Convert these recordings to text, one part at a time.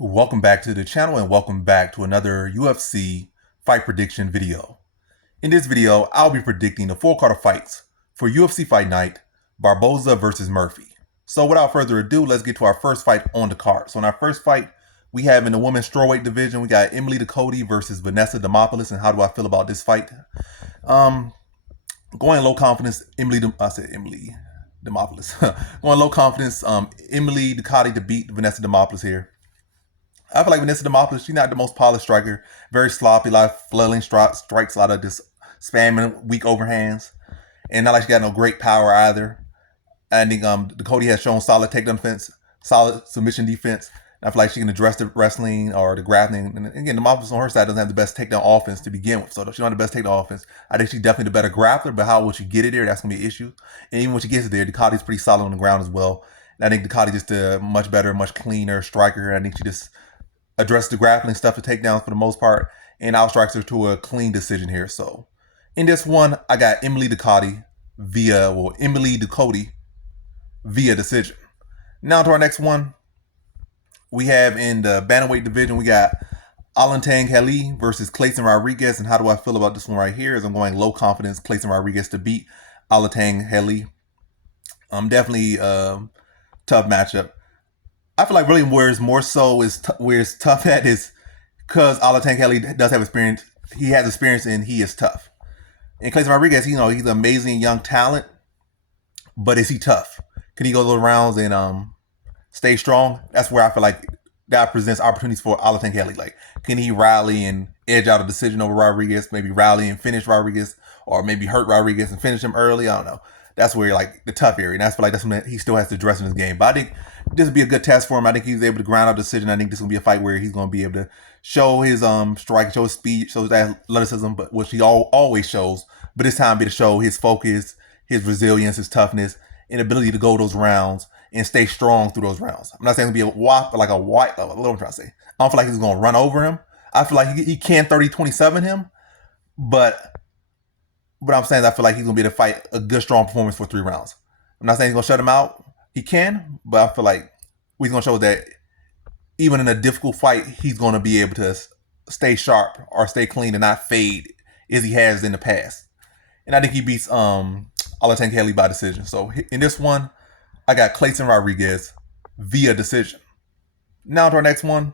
Welcome back to the channel and welcome back to another UFC fight prediction video. In this video, I'll be predicting the full card of fights for UFC Fight Night, Barboza versus Murphy. So without further ado, let's get to our first fight on the card. So in our first fight, we have in the women's strawweight division, we got Emily Ducote versus Vanessa Demopoulos. And how do I feel about this fight? Going low confidence, Emily Demopoulos. Going low confidence, Emily Ducote to beat Vanessa Demopoulos here. I feel like Vanessa Demopoulos, she's not the most polished striker. Very sloppy, a lot of flailing strikes, a lot of just spamming weak overhands. And not like she got no great power either. I think Ducote has shown solid takedown defense, solid submission defense. I feel like she can address the wrestling or the grappling. And again, Demopoulos on her side doesn't have the best takedown offense to begin with. So she don't have the best takedown offense. I think she's definitely the better grappler, but how will she get it there? That's going to be an issue. And even when she gets it there, Ducote's pretty solid on the ground as well. And I think Ducote just a much better, much cleaner striker. And I think she just address the grappling stuff, the takedowns for the most part, and outstrikes her to a clean decision here. So in this one, I got Emily Ducote via decision. Now to our next one. We have in the bantamweight division, we got Alatengheili versus Clayton Rodrigues. And how do I feel about this one right here? Is I'm going low confidence Clayton Rodrigues to beat Alatengheili. Definitely tough matchup. I feel like really where it's tough at is because Alatengheili does have experience. He has experience and he is tough. And Clayton Rodrigues, he's an amazing young talent, but is he tough? Can he go those rounds and stay strong? That's where I feel like that presents opportunities for Alatengheili. Like, can he rally and edge out a decision over Rodrigues? Maybe rally and finish Rodrigues, or maybe hurt Rodrigues and finish him early. I don't know. That's where like the tough area, and that's like that's something that he still has to address in his game. But I think this would be a good test for him. I think he's able to ground out a decision. I think this will be a fight where he's going to be able to show his strike, show his speed, show his athleticism, but which he always shows. But this time, be to show his focus, his resilience, his toughness, and ability to go those rounds and stay strong through those rounds. I'm not saying it's going to be a whop, but like a white. What I'm trying to say, I don't feel like he's going to run over him. I feel like he can 30-27 him, but what I'm saying is I feel like he's going to be able to fight a good, strong performance for 3 rounds. I'm not saying he's going to shut him out. He can, but I feel like he's going to show that even in a difficult fight, he's going to be able to stay sharp or stay clean and not fade as he has in the past. And I think he beats Alatengheili by decision. So in this one, I got Clayton Rodrigues via decision. Now to our next one.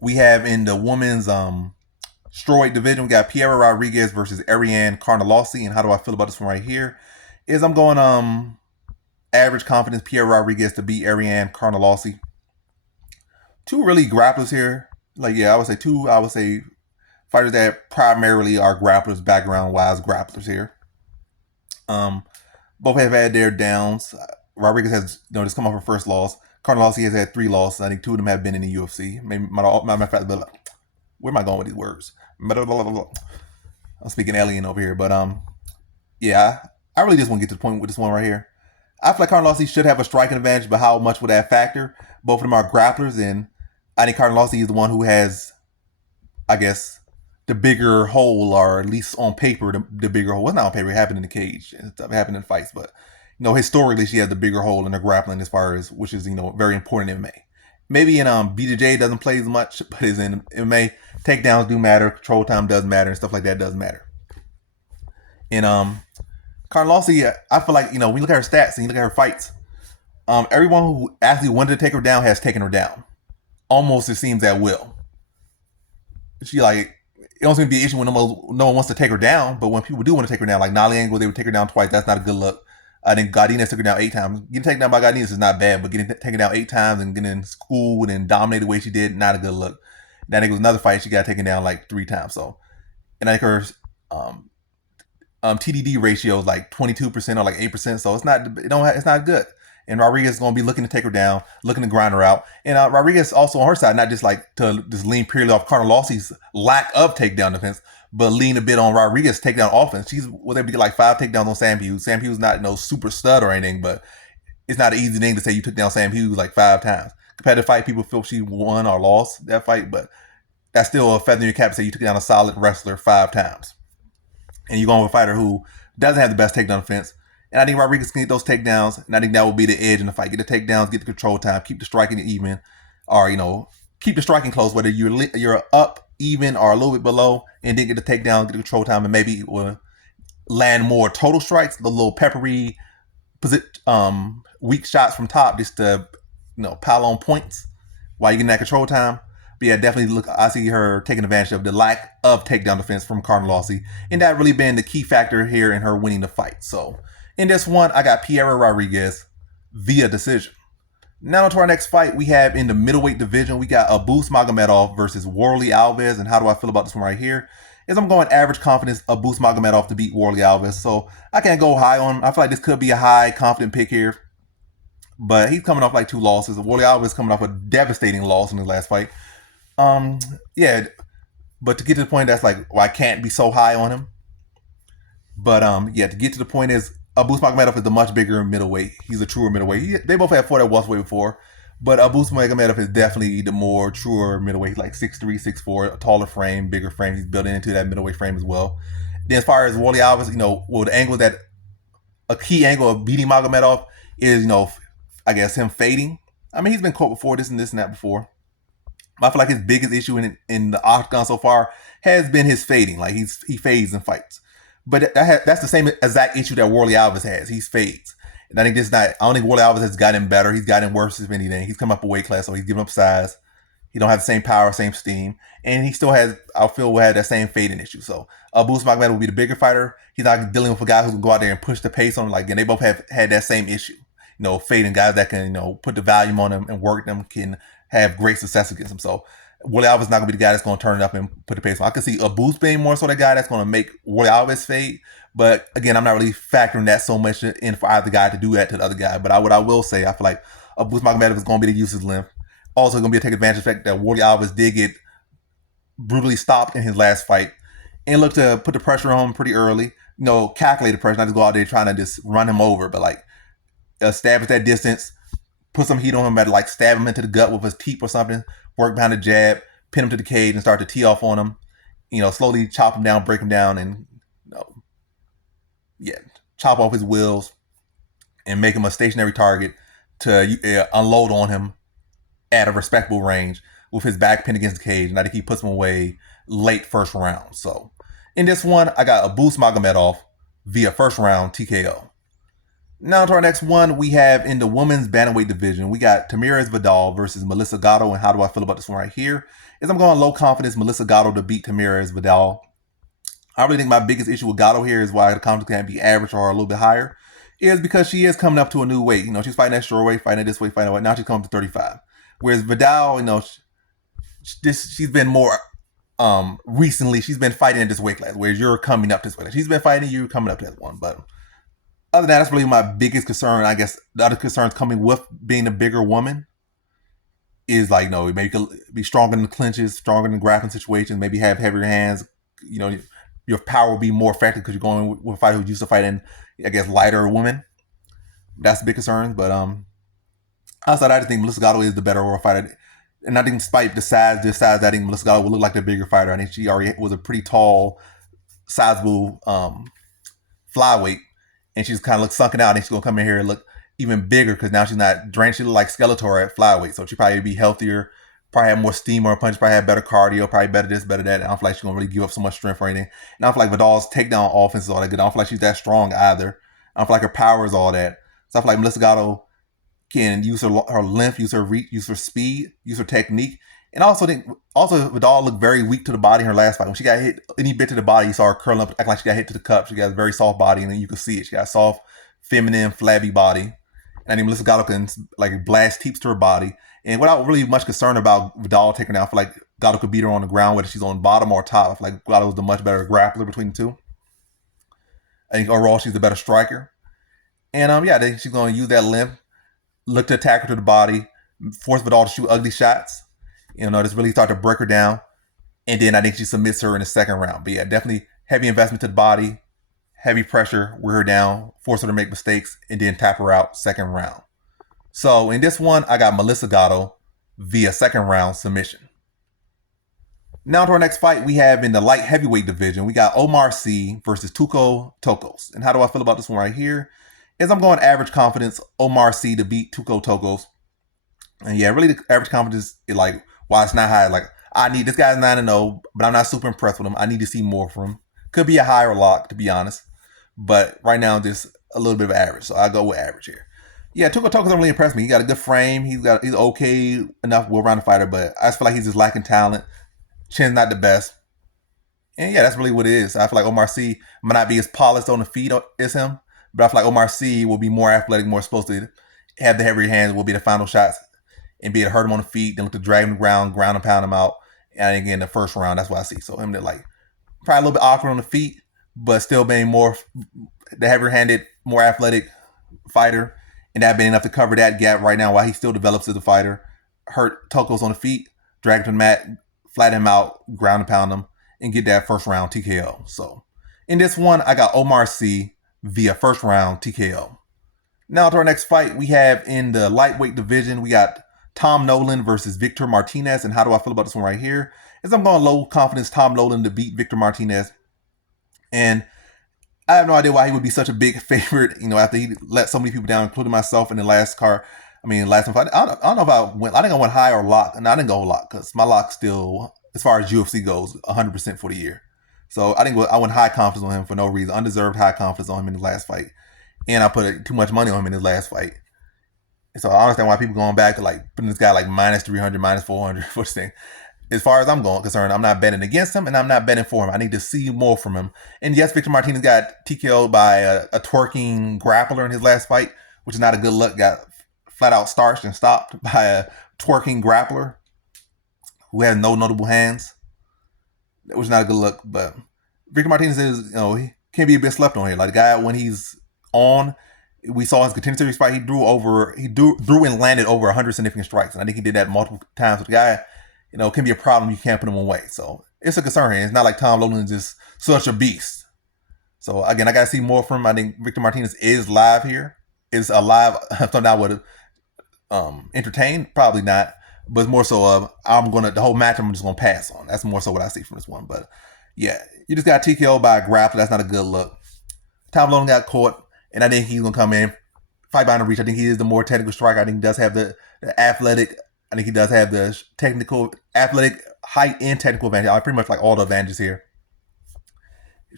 We have in the women's strawweight division, we got Pinheiro Rodrigues versus RD Carnelossi. And how do I feel about this one right here? Is I'm going average confidence Pinheiro Rodrigues to beat RD Carnelossi. 2 really grapplers here. Like, yeah, I would say fighters that primarily are grapplers, background-wise grapplers here. Both have had their downs. Rodrigues has just come off her first loss. Carnelossi has had 3 losses. I think 2 of them have been in the UFC. Maybe matter of fact, where am I going with these words? I'm speaking alien over here, but yeah, I really just want to get to the point with this one right here. I feel like Carnelossi should have a striking advantage, but how much would that factor? Both of them are grapplers, and I think Carnelossi is the one who has, I guess, the bigger hole, or at least on paper, the bigger hole. Well, not on paper, it happened in the cage. It happened in fights, but historically, she has the bigger hole in her grappling as far as, which is, very important in MMA. Maybe in BJJ doesn't play as much, but is in MMA, takedowns do matter, control time does matter, and stuff like that does matter. And Carnelossi, I feel like, when you look at her stats and you look at her fights, everyone who actually wanted to take her down has taken her down. Almost, it seems, at will. She it don't seem to be an issue when no one wants to take her down, but when people do want to take her down, like Nolan was able to take her down twice, that's not a good look. I think Yanez took her down 8 times. Getting taken down by Yanez is not bad, but getting taken down 8 times and getting schooled and dominated the way she did, not a good look. And I think it was another fight she got taken down like 3 times. So, and I think her TDD ratio is like 22% or like 8%. So it's not good. And Rodrigues is going to be looking to take her down, looking to grind her out. And Rodrigues also on her side, not just like to just lean purely off Carnelossi's lack of takedown defense, but lean a bit on Rodrigues' takedown offense. She's able to get like 5 takedowns on Sam Hughes. Sam Hughes not no super stud or anything, but it's not an easy thing to say you took down Sam Hughes like 5 times. Competitive fight, people feel she won or lost that fight, but that's still a feather in your cap to say you took down a solid wrestler 5 times. And you're going with a fighter who doesn't have the best takedown defense And I think Rodrigues can get those takedowns, and I think that will be the edge in the fight. Get the takedowns, get the control time, keep the striking even, or keep the striking close, whether you're up even or a little bit below, and then get the takedown, get the control time, and maybe will land more total strikes, the little peppery, weak shots from top, just to pile on points while you get that control time. But yeah, definitely I see her taking advantage of the lack of takedown defense from Carnelossi, and that really been the key factor here in her winning the fight. So in this one, I got Pinheiro Rodrigues via decision. Now to our next fight, we have in the middleweight division, we got Abus Magomedov versus Warley Alves. And how do I feel about this one right here? Is I'm going average confidence Abus Magomedov to beat Warley Alves. So I can't go high on him. I feel like this could be a high confident pick here. But he's coming off like 2 losses. Warley Alves is coming off a devastating loss in his last fight. Yeah. But to get to the point, that's like, well, I can't be so high on him. But yeah, to get to the point is Abus Magomedov is the much bigger middleweight. He's a truer middleweight. They both have fought at welterweight before, but Abus Magomedov is definitely the more truer middleweight, like 6'3", 6'4", a taller frame, bigger frame. He's building into that middleweight frame as well. Then as far as Warley Alves, well, the angle that a key angle of beating Magomedov is, I guess him fading. I mean, he's been caught before, this and that before. But I feel like his biggest issue in the octagon so far has been his fading. Like he fades in fights. But that's the same exact issue that Warley Alves has. He fades. And I think I don't think Warley Alves has gotten better. He's gotten worse if anything. He's come up a weight class, so he's giving up size. He don't have the same power, same steam. And he still has, I feel, will have that same fading issue. So Abus Magomedov will be the bigger fighter. He's not dealing with a guy who can go out there and push the pace on him. And they both have had that same issue. Fading guys that can, put the volume on them and work them can have great success against him. So Warley Alves is not going to be the guy that's going to turn it up and put the pace on. I can see Abus being more so the guy that's going to make Warley Alves fade. But again, I'm not really factoring that so much in for either guy to do that to the other guy. But what I will say, I feel like Abus Magomedov is going to be the use his length. Also going to be a take advantage of the fact that Warley Alves did get brutally stopped in his last fight and look to put the pressure on him pretty early. Calculated pressure, not just go out there trying to just run him over, but like stab at that distance, put some heat on him, but stab him into the gut with his teeth or something, work behind the jab, pin him to the cage and start to tee off on him, slowly chop him down, break him down, and chop off his wheels and make him a stationary target to unload on him at a respectable range with his back pinned against the cage. And I think he puts him away late first round. So in this one, I got Abus Magomedov via first round TKO. Now to our next one, we have in the women's bantamweight division, we got Tamires Vidal versus Melissa Gatto. And how do I feel about this one right here? Is I'm going low confidence Melissa Gatto to beat Tamires Vidal. I really think my biggest issue with Gatto here is why the confidence can't be average or a little bit higher, is because she is coming up to a new weight. She's fighting that short weight, fighting at this weight, fighting that weight. Now she's coming to 35. Whereas Vidal, she's been more recently, she's been fighting at this weight class, whereas you're coming up this weight class. She's been fighting, you're coming up to that one. But other than that, that's really my biggest concern. I guess the other concerns coming with being a bigger woman is maybe you could be stronger in the clinches, stronger in the grappling situations, maybe have heavier hands, your power will be more effective because you're going with a fighter who used to fight in, I guess, lighter women. That's a big concern. But outside, I just think Melissa Gatto is the better overall fighter. And I think despite the size, I think Melissa Gatto will look like the bigger fighter. I think she already was a pretty tall, sizable flyweight. And she's kind of sunken out. And she's going to come in here and look even bigger because now she's not drained. She look like Skeletor at flyweight. So she'll probably be healthier, probably have more steam on her punch, probably have better cardio, probably better this, better that. I don't feel like she's going to really give up so much strength or anything. And I don't feel like Vidal's takedown offense is all that good. I don't feel like she's that strong either. I don't feel like her power is all that. So I feel like Melissa Gatto can use her length, use her reach, use her speed, use her technique. And also Vidal looked very weak to the body in her last fight. When she got hit any bit to the body, you saw her curl up, act like she got hit to the cup. She got a very soft body, and then you could see it. She got a soft, feminine, flabby body. And I think Melissa Gatto can blast teeps to her body. And without really much concern about Vidal taking her down, I feel like Gatto could beat her on the ground, whether she's on bottom or top. I feel like Gatto was the much better grappler between the two. I think overall she's the better striker. And I think she's going to use that length, look to attack her to the body, force Vidal to shoot ugly shots. Just really start to break her down. And then I think she submits her in the second round. But yeah, definitely heavy investment to the body, heavy pressure, wear her down, force her to make mistakes, and then tap her out second round. So in this one, I got Melissa Gatto via second round submission. Now to our next fight, we have in the light heavyweight division, we got Omar Sy versus Tokkos. And how do I feel about this one right here? is I'm going average confidence Omar C to beat Tokkos. And yeah, really the average confidence is like, while it's not high, like I need this guy's 9-0, but I'm not super impressed with him. I need to see more from him. Could be a higher lock, to be honest. But right now, just a little bit of average. So I go with average here. Yeah, Tokkos don't really impress me. He got a good frame. He's okay enough well-rounded fighter, but I just feel like he's just lacking talent. Chin's not the best. And yeah, that's really what it is. I feel like Omar C might not be as polished on the feet as him, but I feel like Omar C will be more athletic, more supposed to have the heavier hands, will be the final shots, and be able to hurt him on the feet, then look to drag him to the ground and pound him out. And again, the first round, that's what I see. So him to like probably a little bit awkward on the feet, but still being more the heavier-handed, more athletic fighter, and that being enough to cover that gap right now while he still develops as a fighter. Hurt Tokkos on the feet, drag him to the mat, flatten him out, ground and pound him, and get that first round TKO. So in this one, I got Omar C via first round TKO. Now to our next fight, we have in the lightweight division, we got Tom Nolan versus Victor Martinez. And how do I feel about this one right here? Is I'm going low confidence Tom Nolan to beat Victor Martinez. And I have no idea why he would be such a big favorite, after he let so many people down, including myself in the last fight. I don't know if I went, I think I went high or lock. And I didn't go lock because my lock still, as far as UFC goes, 100% for the year. So I went high confidence on him for no reason. Undeserved high confidence on him in the last fight. And I put too much money on him in his last fight. So I understand why people going back to like putting this guy like minus 300, minus 400 for this thing. As far as I'm concerned, I'm not betting against him and I'm not betting for him. I need to see more from him. And yes, Victor Martinez got TKO'd by a twerking grappler in his last fight, which is not a good look. Got flat out starched and stopped by a twerking grappler who has no notable hands, which is not a good look. But Victor Martinez is, he can't be a bit slept on here. Like the guy, when he's on, we saw his contender series fight. He drew and landed over 100 significant strikes, and I think he did that multiple times. With the guy, can be a problem. You can't put him away, so it's a concern here. It's not like Tom Nolan is just such a beast. So again, I gotta see more from him. I think Victor Martinez is live here. Is alive. Something I would entertain, probably not, but it's more so the whole match I'm just gonna pass on. That's more so what I see from this one. But yeah, you just got TKO by a grappler. That's not a good look. Tom Nolan got caught. And I think he's going to come in, fight behind the reach. I think he is the more technical striker. I think he does have the athletic. I think he does have the athletic height and technical advantage. I pretty much like all the advantages here.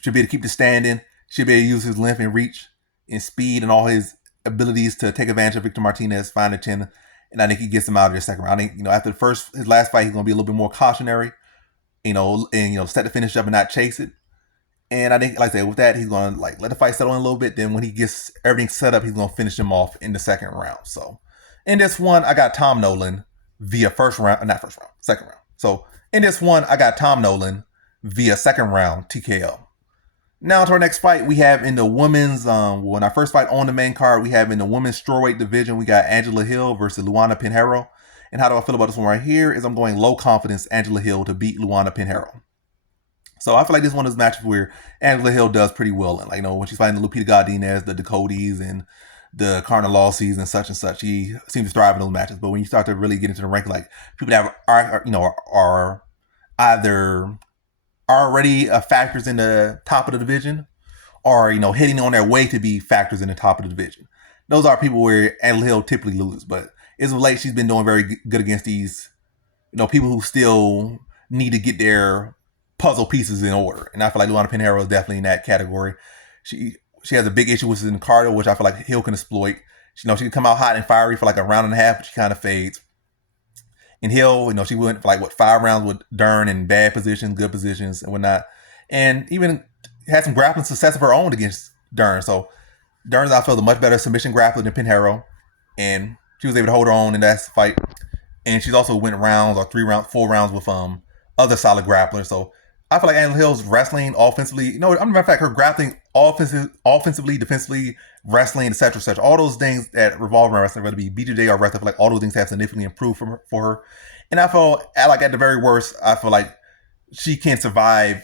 Should be able to keep the standing. Should be able to use his length and reach and speed and all his abilities to take advantage of Victor Martinez, find the chin. And I think he gets him out of the second round. I think, after his last fight, he's going to be a little bit more cautionary, and set the finish up and not chase it. And I think, like I said, with that, he's going to let the fight settle in a little bit. Then when he gets everything set up, he's going to finish him off in the second round. So in this one, I got Tom Nolan via second round. So in this one, I got Tom Nolan via second round TKO. Now to our next fight, we have in the women's, in our first fight on the main card, we have in the women's strawweight division, we got Angela Hill versus Luana Pinheiro. And how do I feel about this one right here? Is I'm going low confidence Angela Hill to beat Luana Pinheiro. So I feel like this is one of those matches where Angela Hill does pretty well. And when she's fighting the Lupita Godinez, the Ducotes, and the Carnelossis and such, she seems to thrive in those matches. But when you start to really get into the rank, like people that are either already factors in the top of the division, or hitting on their way to be factors in the top of the division. Those are people where Angela Hill typically loses. But as of late, she's been doing very good against these, people who still need to get their puzzle pieces in order. And I feel like Luana Pinheiro is definitely in that category. She has a big issue with in Carter, which I feel like Hill can exploit. She can come out hot and fiery for like a round and a half, but she kind of fades. And Hill, she went for 5 rounds with Dern in bad positions, good positions, and whatnot. And even had some grappling success of her own against Dern. So Dern's, I feel, a much better submission grappler than Pinheiro. And she was able to hold her own in that fight. And she's also went rounds or 4 rounds with other solid grapplers. So I feel like Angela Hill's wrestling offensively, matter of fact, her grappling offensively, defensively, wrestling, etc., all those things that revolve around wrestling, whether it be BJJ or wrestling, I feel like all those things have significantly improved for her. And I feel at the very worst, I feel like she can survive,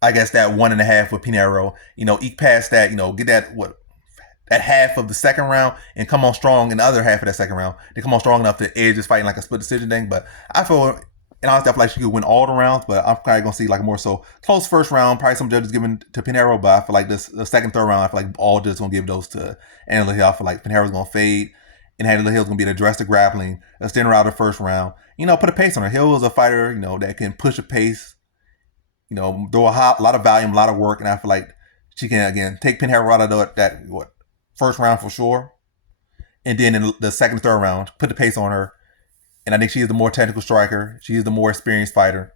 I guess, that 1.5 with Pinheiro, eke past that, get that half of the second round and come on strong in the other half of that second round. They come on strong enough to edge this fight in like a split decision thing. But I feel And honestly, I feel like she could win all the rounds, but I'm probably gonna see like more so close first round. Probably some judges giving to Pinheiro, but I feel like the second, third round, I feel like all judges gonna give those to Angela Hill. I feel like Pinheiro's gonna fade, and Angela Hill's gonna be the address to grappling, extend her out the first round. Put a pace on her. Hill is a fighter, that can push a pace. Throw a lot of volume, a lot of work, and I feel like she can again take Pinheiro out of that first round for sure, and then in the second, third round, put the pace on her. And I think she is the more technical striker. She is the more experienced fighter.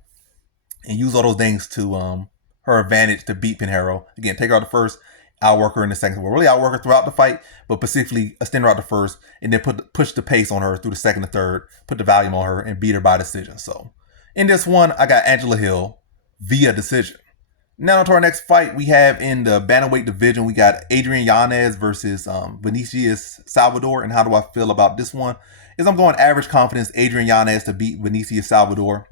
And use all those things to her advantage to beat Pinheiro. Again, take her out the first, outwork her in the second. Well, really outwork her throughout the fight, but specifically extend her out the first, and then push the pace on her through the second and third, put the volume on her, and beat her by decision. So in this one, I got Angela Hill via decision. Now to our next fight, we have in the bantamweight division, we got Adrian Yanez versus Vinicius Salvador. And how do I feel about this one? I'm going average confidence, Adrian Yanez to beat Vinicius Salvador.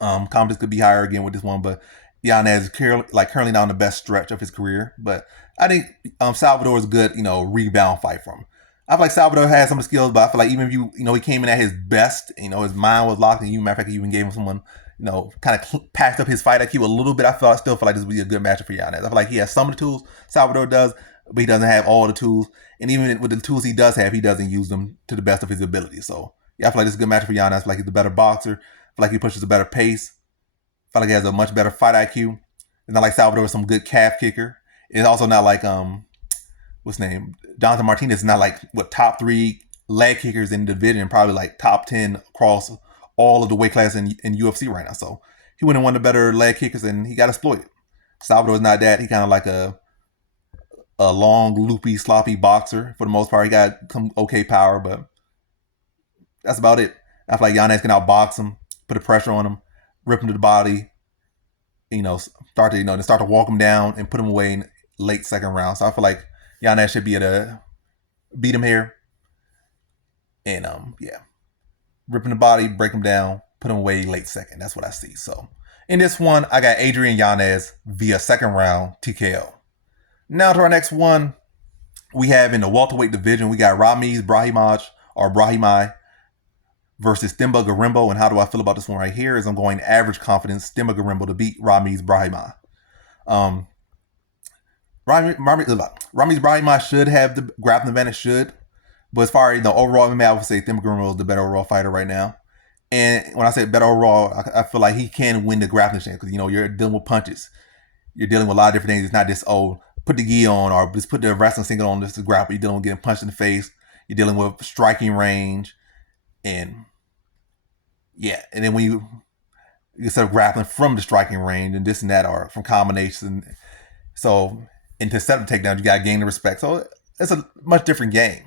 Confidence could be higher again with this one, but Yanez is currently not on the best stretch of his career. But I think Salvador is a good, rebound fight from him. I feel like Salvador has some of the skills, but I feel like even if he came in at his best, his mind was locked, and matter of fact, he even gave him someone, kind of patched up his fight IQ a little bit. I still feel like this would be a good matchup for Yanez. I feel like he has some of the tools Salvador does, but he doesn't have all the tools. And even with the tools he does have, he doesn't use them to the best of his ability. So, yeah, I feel like this is a good matchup for Yanez. I feel like he's a better boxer. I feel like he pushes a better pace. I feel like he has a much better fight IQ. It's not like Salvador is some good calf kicker. It's also not like, what's his name? Jonathan Martinez is not like, top 3 leg kickers in the division, probably like top 10 across all of the weight class in UFC right now. So, he wouldn't one of the better leg kickers, and he got exploited. Salvador is not that. He kind of like a long, loopy, sloppy boxer for the most part. He got some okay power, but that's about it. I feel like Yanez can outbox him, put the pressure on him, rip him to the body, start to walk him down and put him away in late second round. So I feel like Yanez should be able to beat him here. And rip him the body, break him down, put him away late second. That's what I see. So in this one, I got Adrian Yanez via second round TKO. Now to our next one, we have in the welterweight division, we got Brahimaj versus Themba Gorimbo. And how do I feel about this one right here? I'm going average confidence, Themba Gorimbo to beat Brahimaj. Brahimaj should have the grappling advantage, but as far as overall MMA, I would say Themba Gorimbo is the better overall fighter right now. And when I say better overall, I feel like he can win the grappling chance because you're dealing with punches. You're dealing with a lot of different things. It's not just put the gi on or just put the wrestling single on just to grapple. You're dealing with getting punched in the face. You're dealing with striking range. And then when you instead of grappling from the striking range and this and that or from combinations. And to set up the takedown, you got to gain the respect. So it's a much different game.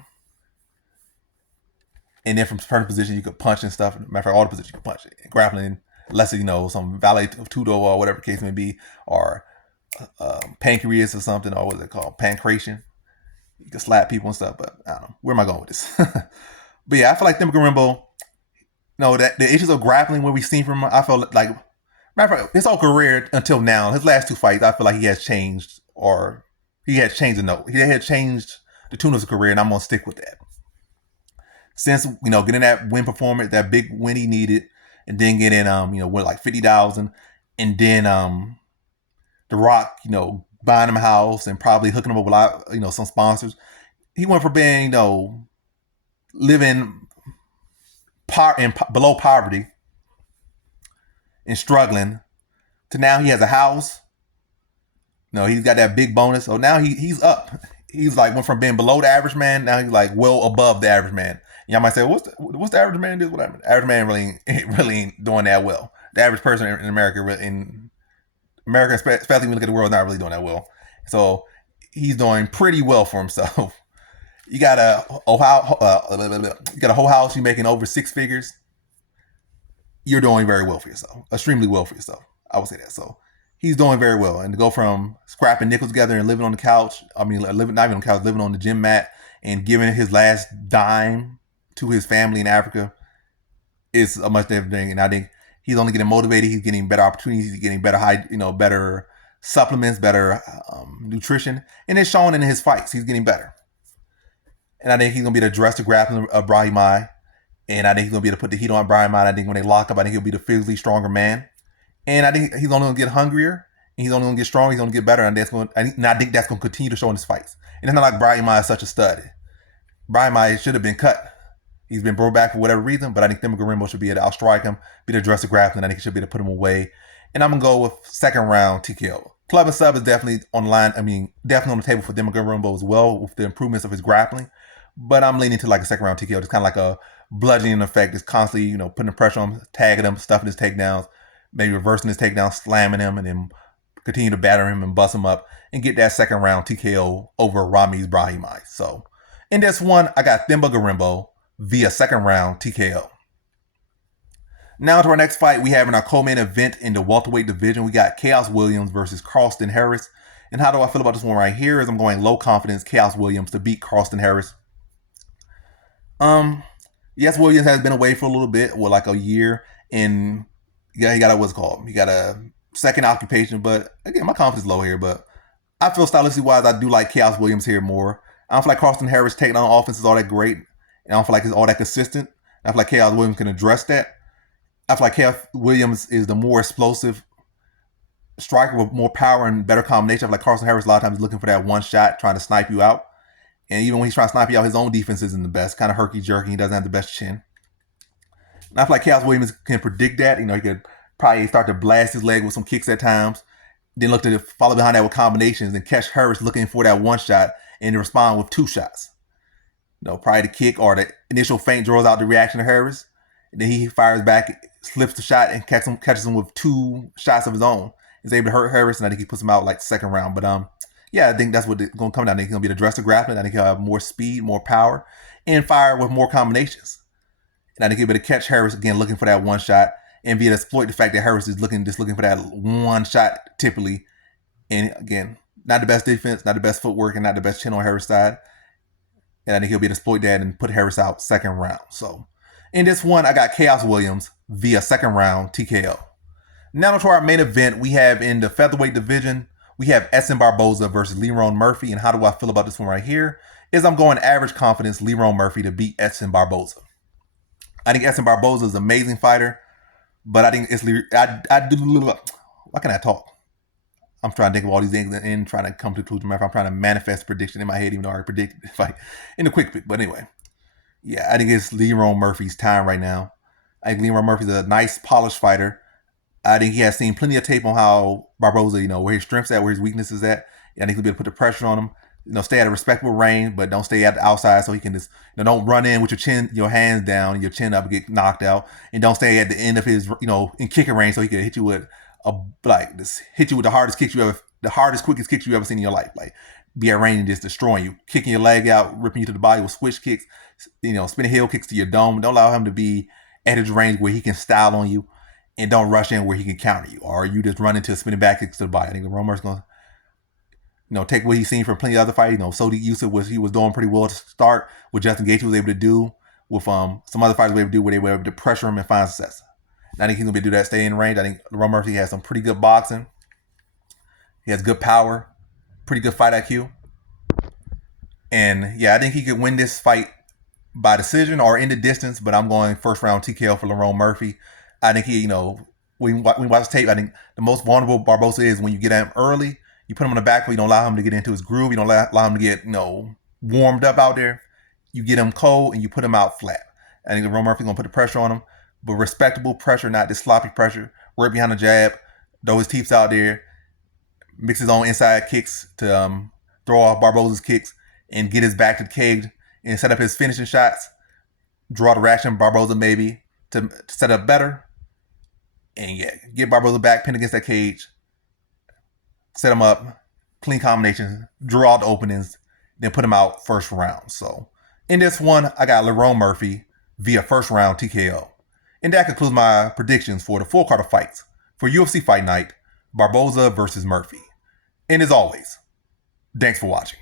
And then from certain position, you could punch and stuff. Matter of fact, all the positions you can punch. Grappling, unless some valet tudo or whatever the case may be, or pancreas or something, or what is it called? Pancreation. You can slap people and stuff, but I don't know. Where am I going with this? But yeah, I feel like Themba Gorimbo, that the issues of grappling, what we've seen from him, I felt like, matter of fact, his whole career until now, his last 2 fights, I feel like he has changed, or he had changed the note. He had changed the tune of his career, and I'm going to stick with that. Since, getting that win performance, that big win he needed, and then getting, with like 50,000, and then, The Rock, buying him a house and probably hooking him up with some sponsors. He went from being, living below poverty and struggling to now he has a house. He's got that big bonus. So now he's up. He's like went from being below the average man. Now he's like well above the average man. Y'all might say, what's the average man do? Whatever. The average man really ain't doing that well. The average person in America, especially when you look at the world, not really doing that well. So he's doing pretty well for himself. You got a whole house. You're making over 6 figures. You're doing very well for yourself. Extremely well for yourself. I would say that. So he's doing very well. And to go from scrapping nickels together and living on the couch, not even on the couch, living on the gym mat and giving his last dime to his family in Africa is a much different thing. And I think he's only getting motivated. He's getting better opportunities. He's getting better supplements, better nutrition. And it's showing in his fights. He's getting better. And I think he's going to be the address to grappling of Brahimaj. And I think he's going to be able to put the heat on Brahimaj. I think when they lock up, I think he'll be the physically stronger man. And I think he's only going to get hungrier. And he's only going to get stronger. He's going to get better. And I think that's going to continue to show in his fights. And it's not like Brahimaj is such a stud. Brahimaj should have been cut. He's been brought back for whatever reason. But I think Gorimbo should be able to outstrike him, be able to address the grappling. I think he should be able to put him away. And I'm going to go with second round TKO. Club and sub is definitely on the line. I mean, definitely on the table for Gorimbo as well with the improvements of his grappling. But I'm leaning to like a second round TKO. Just kind of like a bludgeoning effect. Just constantly, putting the pressure on him, tagging him, stuffing his takedowns, maybe reversing his takedowns, slamming him, and then continue to batter him and bust him up and get that second round TKO over Rami's Brahimaj. So in this one, I got Gorimbo via second round TKO. Now to our next fight, we have in our co-main event in the welterweight division, we got Chaos Williams versus Carlston Harris. And how do I feel about this one right here? Is I'm going low confidence Chaos Williams to beat Carlston Harris. Yes, Williams has been away for a little bit, like a year, and yeah, he got a second occupation. But again, my confidence is low here. But I feel stylistically wise, I do like Chaos Williams here more. I don't feel like Carlston Harris taking on offense is all that great. And I don't feel like it's all that consistent. I feel like Chaos Williams can address that. I feel like Chaos Williams is the more explosive striker with more power and better combination. I feel like Carlston Harris a lot of times is looking for that one shot, trying to snipe you out. And even when he's trying to snipe you out, his own defense isn't the best. Kind of herky-jerky. He doesn't have the best chin. And I feel like Chaos Williams can predict that. He could probably start to blast his leg with some kicks at times. Then look to follow behind that with combinations and catch Harris looking for that one shot and respond with two shots. Probably the kick or the initial feint draws out the reaction of Harris. And then he fires back, slips the shot, and catches him with two shots of his own. He's able to hurt Harris, and I think he puts him out like second round. But yeah, I think that's what it's going to come down. I think he's going to be able to address the grappling. I think he'll have more speed, more power, and fire with more combinations. And I think he'll be able to catch Harris again, looking for that one shot, and be able to exploit the fact that Harris is looking for that one shot typically. And again, not the best defense, not the best footwork, and not the best chin on Harris' side. And I think he'll be able to exploit that and put Harris out second round. So in this one, I got Chaos Williams via second round TKO. Now to our main event, we have in the featherweight division, we have Edson Barboza versus Lerone Murphy. And how do I feel about this one right here? Is I'm going average confidence Lerone Murphy to beat Edson Barboza. I think Edson Barboza is an amazing fighter, but I think it's why can't I talk? I'm trying to think of all these things and trying to come to the conclusion. I'm trying to manifest a prediction in my head, even though I already predicted the fight in a quick pick. But anyway, yeah, I think it's Lerone Murphy's time right now. I think Lerone Murphy's a nice, polished fighter. I think he has seen plenty of tape on how Barboza, where his strengths at, where his weaknesses at. I think he'll be able to put the pressure on him. Stay at a respectable range, but don't stay at the outside so he can just, don't run in with your hands down, your chin up and get knocked out. And don't stay at the end of his, in kicking range so he can hit you with the hardest kicks quickest kicks you ever seen in your life. Like, be at range and just destroying you, kicking your leg out, ripping you to the body with switch kicks, spinning heel kicks to your dome. Don't allow him to be at his range where he can style on you, and don't rush in where he can counter you, or you just run into spinning back kicks to the body. I think Romer's going to, take what he's seen from plenty of other fights. Sodi Yusuf he was doing pretty well to start. What Justin Gaethje was able to do, with some other fighters were able to do, where they were able to pressure him and find success. And I think he's going to be able to do that, stay in range. I think Romer Murphy has some pretty good boxing. He has good power, pretty good fight IQ. And yeah, I think he could win this fight by decision or in the distance, but I'm going first round TKO for Lerone Murphy. I think he, when we watch tape, I think the most vulnerable Barboza is when you get at him early, you put him on the back, you don't allow him to get into his groove, you don't allow him to get, warmed up out there. You get him cold and you put him out flat. I think Lerone Murphy's going to put the pressure on him, but respectable pressure, not this sloppy pressure. Work behind the jab, throw his teeps out there, mix his own inside kicks to throw off Barboza's kicks and get his back to the cage and set up his finishing shots. Draw the reaction Barboza maybe to set up better. And yeah, get Barboza back, pin against that cage, set him up, clean combinations, draw out the openings, then put him out first round. So in this one, I got Lerone Murphy via first round TKO. And that concludes my predictions for the full card of fights for UFC Fight Night, Barboza versus Murphy. And as always, thanks for watching.